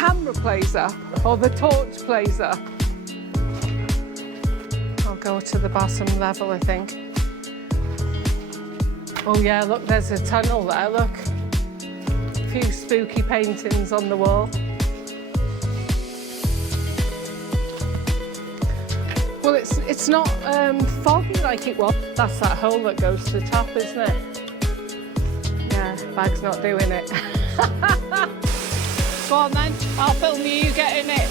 camera plays up or the torch plays up. I'll go to the bottom level, I think. Oh yeah, look, there's a tunnel there, look. A few spooky paintings on the wall. Well, it's not foggy like it was. That's that hole that goes to the top, isn't it? Yeah, bag's not doing it. Go on then, I'll film you getting it.